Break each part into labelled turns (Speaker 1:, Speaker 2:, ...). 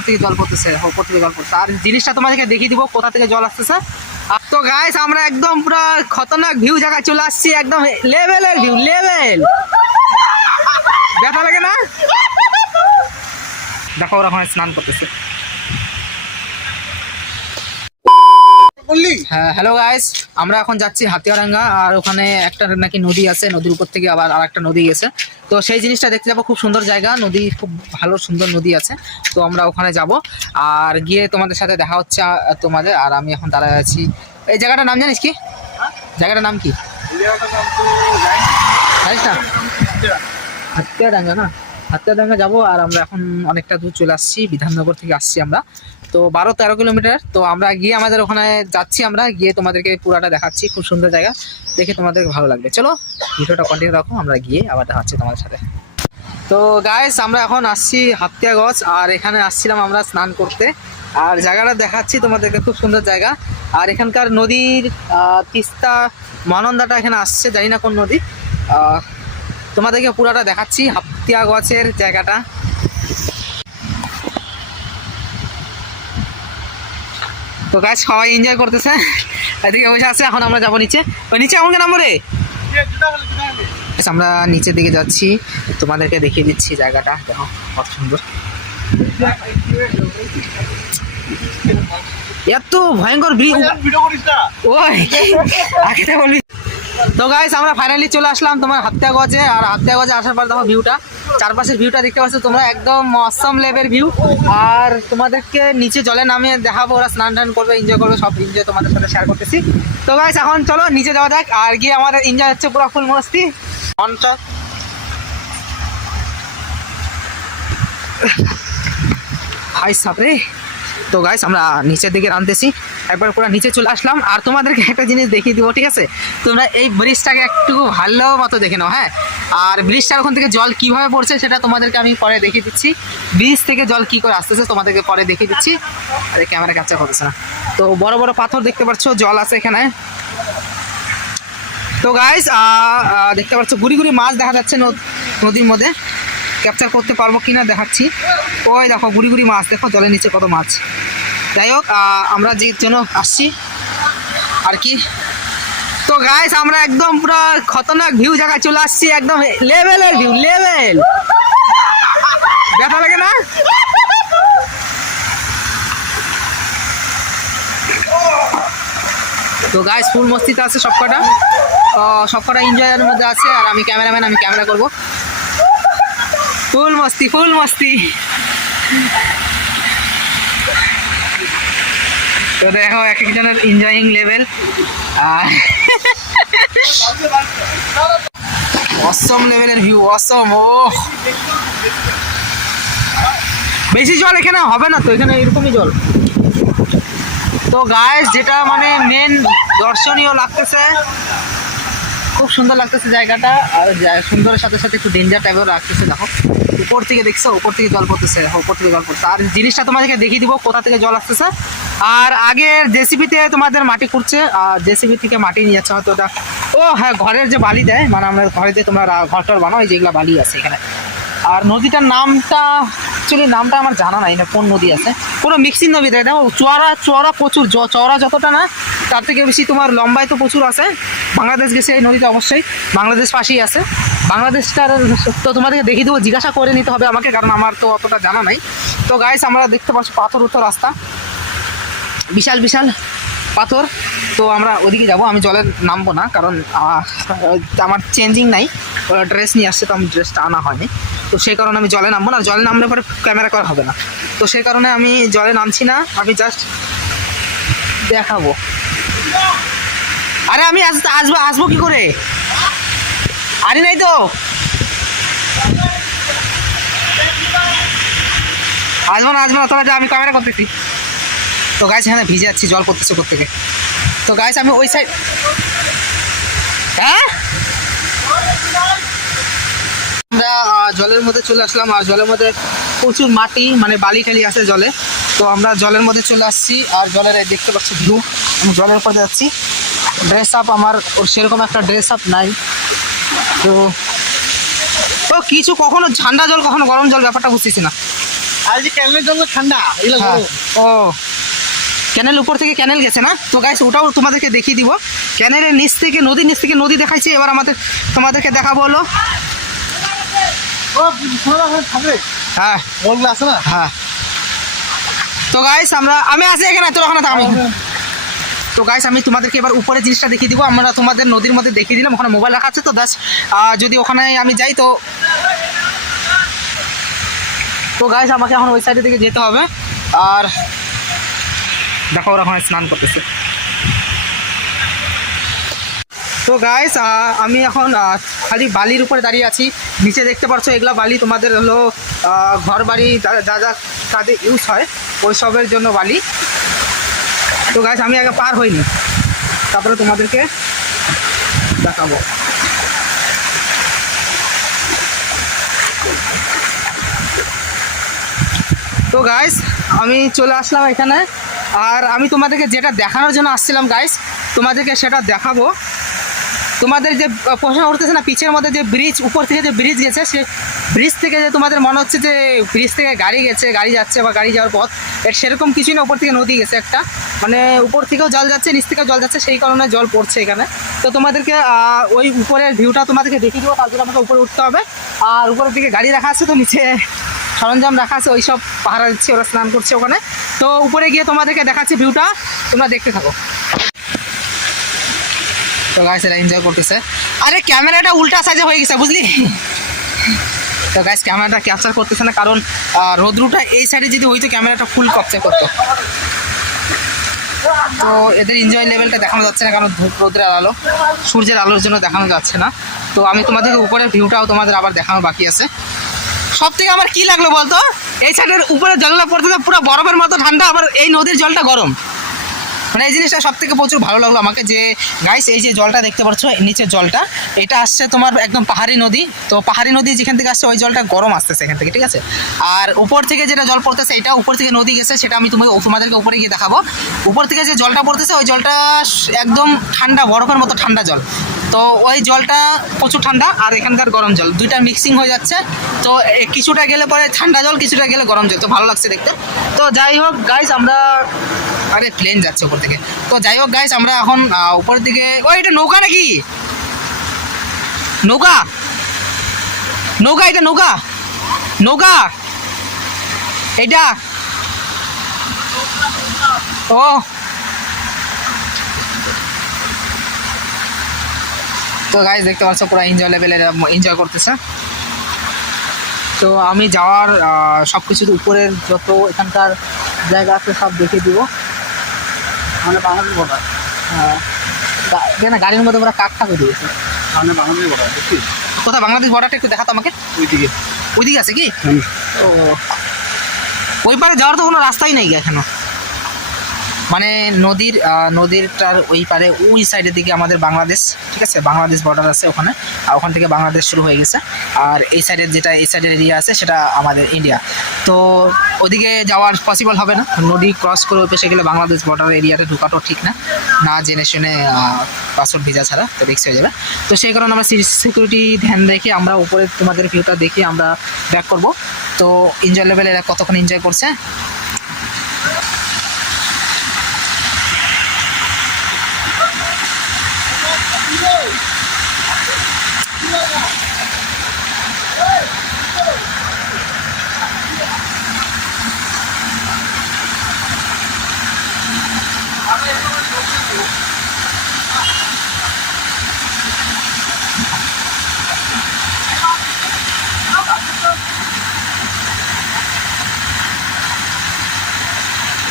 Speaker 1: ওপর থেকে জল পড়তেছে ওপর থেকে জল পড়তেছে। আর জিনিসটা তোমাদেরকে দেখিয়ে দিব, কোথা থেকে জল আসতেছে। আর তো গাইস আমরা একদম পুরো খতরনাক ভিউ জায়গায় চলে আসছি, একদম লেভেলের ভিউ লেভেল দেখা লাগে না? দেখো ওরা ওখানে স্নান করতেছে। হ্যাঁ হ্যালো গাইস আমরা এখন যাচ্ছি হাতিয়ারাঙ্গা, আর ওখানে একটা নাকি নদী আছে, নদীর উপর থেকে আবার আর একটা নদী গেছে। তো সেই জিনিসটা দেখতে যাব, খুব সুন্দর জায়গা, নদী খুব ভালো, সুন্দর নদী আছে। তো আমরা ওখানে যাব, আর গিয়ে তোমাদের সাথে দেখা হচ্ছে তোমাদের, আর আমি এখন দাঁড়ায় আছি। এই জায়গাটার নাম জানিস কি? জায়গাটার নাম কি? জানিস না? হাতিয়ারাঙ্গা না? হাতিয়ারাঙ্গা যাব, আর আমরা এখন অনেকটা দূর চলে আসছি, বিধাননগর থেকে আসছি আমরা। তো বারো, তেরো কিলোমিটার। তো আমরা গিয়ে আমাদের ওখানে যাচ্ছি আমরা, গিয়ে তোমাদেরকে পুরাটা দেখাচ্ছি, খুব সুন্দর জায়গা। দেখে তোমাদের ভালো লাগবে। চলো, ভিডিওটা কন্টিনিউ রাখো আমরা গিয়ে আবার দেখাচ্ছি তোমাদের সাথে। তো গাইস আমরা এখন আসছি হাতিয়াগঞ্জ, আর এখানে আসছিলাম আমরা স্নান করতে। আর জায়গাটা দেখাচ্ছি তোমাদেরকে, খুব সুন্দর জায়গা। আর এখানকার নদীর তিস্তা মহানন্দাটা এখানে আসছে, জানি না কোন নদী। তোমাদেরকে পুরাটা দেখাচ্ছি হাতিয়াগঞ্জের জায়গাটা। তো গাছ সবাই এনজয় করতেছে। এদিকে বসে আছে এখন আমরা যাব নিচে। ওই নিচে আমাকে নামবো রে। আমরা নিচের দিকে যাচ্ছি। তোমাদেরকে দেখিয়ে দিচ্ছি জায়গাটা। দেখো কত সুন্দর। এত ভয়ঙ্কর ওই আগে বলবি। তো গাইস আমরা ফাইনালি চলে আসলাম তোমার হাতিয়া গজে আর হাতিয়া গজে আসার পর দেখো ভিউটা চারপাশের ভিউটা দেখতে পাচ্ছ তোমরা, একদম অসম লেভের ভিউ আর তোমাদেরকে নিচে জলে নামিয়ে দেখাবো, ওরা স্নান টান করবে এনজয় করবে, সব এনজয় তোমাদের সাথে শেয়ার করতেছি। তো গাইস এখন চলো নিচে যাওয়া যাক, আর গিয়ে আমাদের এনজয় হচ্ছে পুরো ফুল মস্তি। অনটা হাই সাপরে তো গাইস আমরা নিচের দিকে নামতেছি। একবার পুরো নিচে চলে আসলাম। আর তোমাদেরকে একটা জিনিস দেখিয়ে দিব, ঠিক আছে? তোমরা এই ব্রিজটাকে একটু ভালো মতো দেখে নাও হ্যাঁ? আর ব্রিজটার ওখান থেকে জল কীভাবে পড়ছে সেটা তোমাদেরকে আমি পরে দেখিয়ে দিচ্ছি। ব্রিজ থেকে জল কি করে আসতেছে তোমাদেরকে পরে দেখিয়ে দিচ্ছি। আরে ক্যামেরা ক্যাপচার করতেছে না। তো বড় বড় পাথর দেখতে পাচ্ছ, জল আছে এখানে। তো গাইস দেখতে পাচ্ছ, গুড়ি গুড়ি মাছ দেখা যাচ্ছে নদ- নদীর মধ্যে। ক্যাপচার করতে পারব কি না দেখাচ্ছি। ওই দেখো, গুড়ি গুড়ি মাছ, দেখো জলের নিচে কত মাছ। যাই হোক আমরা যে জন্য আসছি। আর কি? তো গাইস আমরা একদম পুরো খতরনাক ভিউ জায়গায় চলে আসছি, একদম লেভেলের ভিউ লেভেল ব্যথা লাগে না? তো গাইস ফুল মস্তিতে আছে সবকটা। সবকটা এনজয়ের মধ্যে আছে, আর আমি ক্যামেরাম্যান আমি ক্যামেরা করব। ফুল মস্তি ফুল মস্তি। তো দেখো, এক একজনের এনজয়িং লেভেল অসম লেভেলের ভিউ অসম ও। বেশি জল এখানে হবে না তো, এখানে এরকমই জল। তো গায়ে যেটা মানে মেন দর্শনীয় লাগতেছে খুব সুন্দর লাগতেছে জায়গাটা। আর সুন্দরের সাথে সাথে একটু ডেঞ্জার টাইপের লাগতেছে, দেখো। উপর থেকে দেখছ, উপর থেকে জল পড়তেছে উপর থেকে জল পড়ছে আর জিনিসটা তোমাদেরকে দেখিয়ে দিব কোথা থেকে জল আসতেছে। আর আগের জেসিবিতে তোমাদের মাটি খুঁড়ছে, আর জেসিবি থেকে মাটি নিয়ে যাচ্ছে, হয়তো ওটা ও হ্যাঁ ঘরের যে বালি দেয় মানে আমরা ঘরে যে তোমরা ঘর টর বানাও যেগুলো বালি আছে এখানে। আর নদীটার নামটা অ্যাকচুয়ালি নামটা আমার জানা নাই, না, কোন নদী আছে। কোনো মিক্সিং নদী দেয় দেখো চওড়া চওড়া প্রচুর চওড়া যতটা না তার থেকে বেশি তোমার লম্বায় তো প্রচুর আছে। বাংলাদেশ গেছে এই নদীতে অবশ্যই। বাংলাদেশ পাশেই আছে। বাংলাদেশটার, তো তোমাদেরকে দেখিয়ে দেবো, জিজ্ঞাসা করে নিতে হবে আমাকে, কারণ আমার তো অতটা জানা নাই। তো গাইস আমরা দেখতে পাচ্ছি পাথর উত্তর রাস্তা। বিশাল বিশাল পাথর। তো আমরা ওদিকে যাব, আমি জলে নামবো না, কারণ আমার চেঞ্জিং নাই। ড্রেস নিয়ে আসছে, তো আমি ড্রেসটা আনা হয়নি। তো সেই কারণে আমি জলে নামবো না। জলে নামলে পরে ক্যামেরা করা হবে না। তো সেই কারণে আমি জলে নামছি না, আমি জাস্ট দেখাবো। আরে আমি আস- আসব আসব কি করে? আরে নাই তো। আসব না আসব না, তোরা যা, আমি ক্যামেরা করতেছি। তো গাছ এখানে ভিজে যাচ্ছি জল পড়তেছে থেকে তো গাছ আমি ওই সাইড হ্যাঁ? আমরা জলের মধ্যে চলে আসলাম, আর জলের মধ্যে প্রচুর মাটি মানে বালি টালি আছে জলে। তো আমরা জলের মধ্যে চলে আসছি আর জলের দেখতে পাচ্ছি ভিউ আমি জলের উপরে যাচ্ছি। ড্রেস আপ আমার ওর সেরকম একটা ড্রেস আপ নাই। তো তো কিছু কখনো ঠান্ডা জল কখনো গরম জল ব্যাপারটা বুঝতেছি না।
Speaker 2: আর যে ক্যানেলের জল ঠান্ডা
Speaker 1: হ্যাঁ। ও ক্যানেল উপর থেকে ক্যানেল গেছে না? তো গাইস ওটাও তোমাদেরকে দেখিয়ে দিব। ক্যানেলের নিচ থেকে নদীর নিচ থেকে নদী দেখাইছে। এবার আমাদের তোমাদেরকে দেখাবো হলো। হ্যাঁ।
Speaker 2: আছে না?
Speaker 1: হ্যাঁ। তো গাইস আমরা আমি আছি এখানে তোর ওখানে থাক আমি তো গাইস আমি তোমাদেরকে এবার উপরে জিনিসটা দেখিয়ে দিব। আমরা তোমাদের নদীর মধ্যে দেখিয়ে দিলাম ওখানে মোবাইল রাখা আছে তো দাস যদি ওখানে আমি যাই তো তো গাইস আমাকে এখন ওই সাইডের দিকে যেতে হবে। আর দেখো ওরা ওখানে স্নান করতেছে। তো গাইস আমি এখন খালি বালির উপরে দাঁড়িয়ে আছি। নিচে দেখতে পাচ্ছ এগুলা বালি তোমাদের হলো ঘর বাড়ি যা যা যা কাজে ইউজ হয়। ওই সবের জন্য বালি। তো গাইস আমি আগে পার হইনি। তারপরে তোমাদেরকে দেখাবো। তো গাইস আমি চলে আসলাম এখানে। আর আমি তোমাদেরকে যেটা দেখানোর জন্য আসছিলাম গাইস তোমাদেরকে সেটা দেখাবো। তোমাদের যে প্রশ্ন উঠতেছে না পিচের মধ্যে যে ব্রিজ উপর থেকে যে ব্রিজ গেছে, সে ব্রিজ থেকে যে তোমাদের মনে হচ্ছে যে ব্রিজ থেকে গাড়ি গেছে, গাড়ি যাচ্ছে বা গাড়ি যাওয়ার পথ, এর সেরকম কিছুই না, উপর থেকে নদী গেছে একটা। মানে উপর থেকেও জল যাচ্ছে, নিচ থেকেও জল যাচ্ছে, সেই কারণে জল পড়ছে এখানে। তো তোমাদেরকে ওই উপরের ভিউটা তোমাদেরকে দেখিয়ে দেবো তার জন্য আমাকে উপরে উঠতে হবে। আর উপরের দিকে গাড়ি রাখা আছে তো, নিচে সরঞ্জাম রাখা আছে ওই সব পাহারা দিচ্ছে, ওরা স্নান করছে ওখানে। তো উপরে গিয়ে তোমাদেরকে দেখাচ্ছি ভিউটা তোমরা দেখতে থাকো। তো গাইস এরা এনজয় করতেছে। আরে, ক্যামেরাটা উল্টা সাইজে হয়ে গেছে, বুঝলি? তো গাইস ক্যামেরাটা ক্যাপচার করতেছে না, কারণ রোদ্রুটা এই সাইডে যদি হইতো, ক্যামেরাটা ফুল ক্যাপচার করতো। তো এদের এনজয় লেভেলটা দেখানো যাচ্ছে না, কারণ রোদ্রের আলো, সূর্যের আলোর জন্য দেখানো যাচ্ছে না। তো আমি তোমাদেরকে উপরের ভিউটাও তোমাদের আবার দেখানো বাকি আছে। সব থেকে আমার কি লাগল বলতো? এই সাইডের উপরে জলটা পড়তে পুরো বরফের মতো, ঠান্ডা, আবার এই নদীর জলটা গরম। মানে এই জিনিসটা সব থেকে প্রচুর ভালো লাগল আমাকে যে গাইস এই যে জলটা দেখতে পাচ্ছ নিচের জলটা, এটা আসছে তোমার একদম পাহাড়ি নদী, তো পাহাড়ি নদী যেখান থেকে আসছে, ওই জলটা গরম আসতেছে এখান থেকে, ঠিক আছে? আর উপর থেকে যেটা জল পড়তেছে এটা উপর থেকে নদী গেছে, সেটা আমি তোমাকে, তোমাদেরকে উপরে গিয়ে দেখাবো। উপর থেকে যে জলটা পড়তেছে, ওই জলটা একদম ঠান্ডা, বরফের মতো ঠান্ডা জল। তো ওই জলটা প্রচুর ঠান্ডা, আর এখানকার গরম জল। দুইটা মিক্সিং হয়ে যাচ্ছে, তো কিছুটা গেলে পরে ঠান্ডা জল, কিছুটা গেলে গরম জল, তো ভালো লাগছে দেখতে। তো যাই হোক গাইস আমরা আরে প্লেন যাচ্ছে উপর থেকে। তো যাই হোক গাইস আমরা এখন উপরের দিকে ও এটা নৌকা নাকি? নৌকা? নৌকা, এটা নৌকা? নৌকা? এটা? ও। তো গাইস দেখতে পাচ্ছ, পুরো এনজয় লেভেলের এনজয় করতেছে। তো আমি যাওয়ার সব কিছু উপরের যত এখানকার জায়গা আছে সব দেখে দিব।
Speaker 2: মানে বাংলাদেশ বর্ডার
Speaker 1: হ্যাঁ। এখানে গাড়ির মধ্যে পুরো কাক থাকে দিয়েছে
Speaker 2: সামনে বাংলাদেশ বর্ডার দেখছি
Speaker 1: কোথায় বাংলাদেশ বর্ডারটা একটু দেখাতো আমাকে?
Speaker 2: ওইদিকে।
Speaker 1: ওইদিকে আছে কি? ও। ওই পারে যাওয়ার তো কোনো রাস্তাই নেই এখনও। মানে নদীর নদীরটার ওই পারে, ওই সাইডের দিকে আমাদের বাংলাদেশ, ঠিক আছে? বাংলাদেশ বর্ডার আছে ওখানে, আর ওখান থেকে বাংলাদেশ শুরু হয়ে গেছে। আর এই সাইডের যেটা, এই সাইডের এরিয়া আছে, সেটা আমাদের ইন্ডিয়া তো ওদিকে যাওয়ার পসিবল হবে না। নদী ক্রস করে পাশে গেলে বাংলাদেশ বর্ডার এরিয়াতে ঢোকাটাও ঠিক না। না জেনে শুনে পাসপোর্ট ভিসা ছাড়া তো রিক্স হয়ে যাবে। তো সেই কারণে আমরা সিকিউরিটি ধ্যান রেখে আমরা উপরে তোমাদের ভিউটা দেখে আমরা ব্যাক করব। তো এনজয় লেভেল এরা কতক্ষণ এনজয় করছে?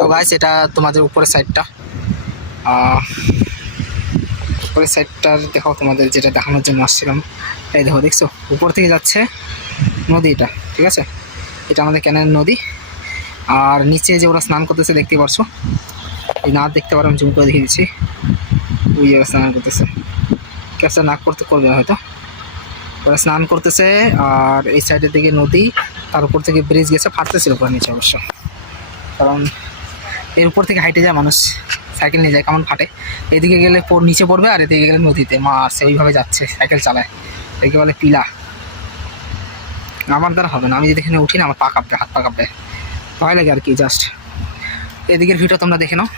Speaker 1: তো গাইস এটা তোমাদের উপরের সাইডটা উপরের সাইডটার দেখো তোমাদের যেটা দেখানোর জন্য আসছিলাম। এই দেখো, দেখছ? উপর থেকে যাচ্ছে নদী এটা, ঠিক আছে? এটা আমাদের ক্যানেল নদী। আর নিচে যে ওরা স্নান করতেছে, দেখতে পারছ এই না দেখতে পারো, আমি জুম করে দেখিয়ে দিচ্ছি। ওই ওরা স্নান করতেছে। ক্যাপচার না করতে করবে হয়তো। ওরা স্নান করতেছে, আর এই সাইডের দিকে নদী, তার উপর থেকে ব্রিজ গেছে ফাটতেছিল উপরে নিচে অবশ্য। কারণ এর উপর থেকে হাইটে যায় মানুষ, সাইকেল নিয়ে যায়, কেমন ফাটে। এদিকে গেলে নিচে পড়বে আর এদিকে গেলে নদীতে। মারছে ওইভাবে যাচ্ছে, সাইকেল চালায়। এদিকে বলে পিলা। আমার দ্বারা হবে না, আমি যদি এখানে উঠি না, আমার পা কাঁপবে, হাত পা কাঁপবে। ভয় লাগে আর কি জাস্ট এদিকের ভিডিও তোমরা দেখে নাও।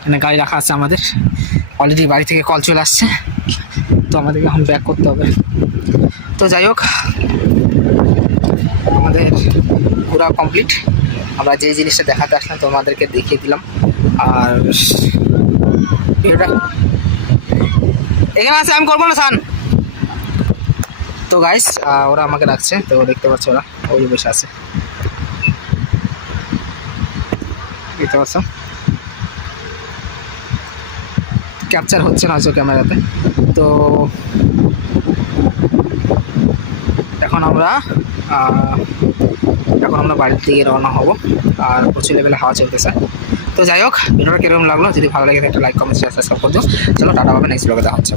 Speaker 1: এখানে গাড়ি রাখা আছে আমাদের। অলরেডি বাড়ি থেকে কল চলে আসছে। তো আমাদেরকে এখন ব্যাক করতে হবে। তো যাই হোক, আমাদের ঘোরা কমপ্লিট আমরা যে জিনিসটা দেখাতে আসলাম তোমাদেরকে দেখিয়ে দিলাম। আর ভিডিওটা এখানে আছে, আমি করব না, সান। তো গাইস ওরা আমাকে রাখছে তো দেখতে পাচ্ছ ওরা, ওই বসে আছে। দেখতে পাচ্ছ? ক্যাপচার হচ্ছে না হয়তো ক্যামেরাতে। তো এখন আমরা এখন আমরা বাড়ির দিকে রওনা হব। আর প্রচুর লেভেলে হাওয়া চলতেছে। তো যাই হোক, ভিডিওটা কীরকম লাগল? যদি ভালো লাগে একটা লাইক কমেন্ট শেয়ার সাবস্ক্রাইব করছ চলো, টাটা পাবে নেক্সট ব্লগে দেখা হচ্ছে